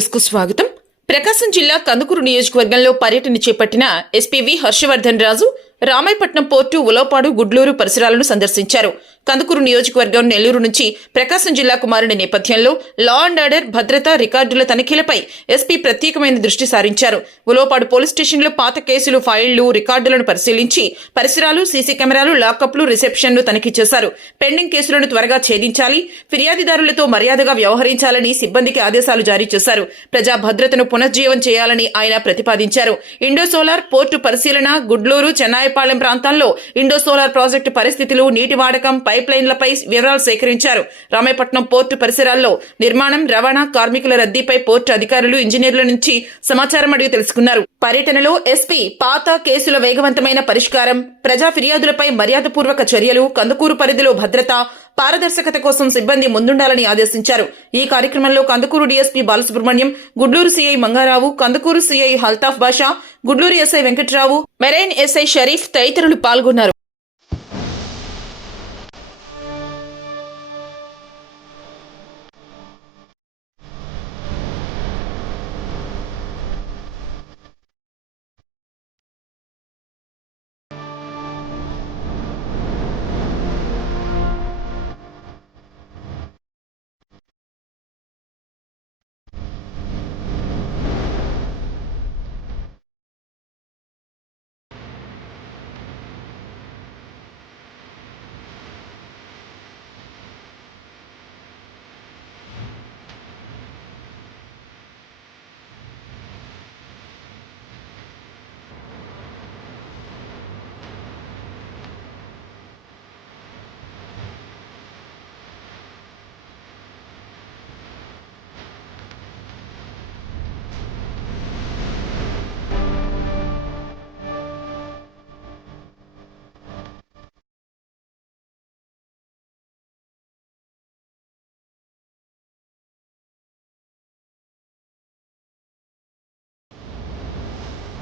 News కు స్వాగతం. ప్రకాశం జిల్లా కందుకూరు నియోజకవర్గంలో పర్యటన చేపట్టిన ఎస్పీ హర్షవర్ధన్ రాజు రామాయపట్నం పోర్టు, ఉలవపాడు, గుడ్లూరు పరిసరాలను సందర్శించారు. కందుకూరు నియోజకవర్గం నెల్లూరు నుంచి ప్రకాశం జిల్లాకు మారిన నేపథ్యంలో లా అండ్ ఆర్డర్, భద్రత, రికార్డుల తనిఖీలపై ఎస్పీ ప్రత్యేకమైన దృష్టి సారించారు. ఉలవపాడు పోలీస్ స్టేషన్లో పాత కేసులు, ఫైళ్లు, రికార్డులను పరిశీలించి పరిసరాలు, సీసీ కెమెరాలు, లాకప్లు, రిసెప్షన్లు తనిఖీ చేశారు. పెండింగ్ కేసులను త్వరగా ఛేదించాలి, ఫిర్యాదుదారులతో మర్యాదగా వ్యవహరించాలని సిబ్బందికి ఆదేశాలు జారీ చేశారు. ప్రజా భద్రతను పునరుజ్జీవం చేయాలని ఆయన ప్రతిపాదించారు. ఇండో సోలార్ పోర్టు పరిశీలన, గుడ్లూరు, చెన్నాయపాలెం ప్రాంతాల్లో ఇండో సోలార్ ప్రాజెక్టు పరిస్థితులు, నీటి వాడకం, పైప్ లైన్లపై వివరాలు సేకరించారు. రామాయపట్నం పోర్టు పరిసరాల్లో నిర్మాణం, రవాణా, కార్మికుల రద్దీపై పోర్టు అధికారులు, ఇంజనీర్ల నుంచి సమాచారం అడిగి తెలుసుకున్నారు. పర్యటనలో ఎస్పీ పాత కేసుల వేగవంతమైన పరిష్కారం, ప్రజా ఫిర్యాదులపై మర్యాదపూర్వక చర్యలు, కందుకూరు పరిధిలో భద్రత, పారదర్శకత కోసం సిబ్బంది ముందుండాలని ఆదేశించారు. ఈ కార్యక్రమంలో Kandukur DSP Balasubrahmanyam, Gudluru CI Mangarao, Kandukur CI Altaf Basha, Gudluru SI Venkatrao, marine SI Sharif తదితరులు పాల్గొన్నారు.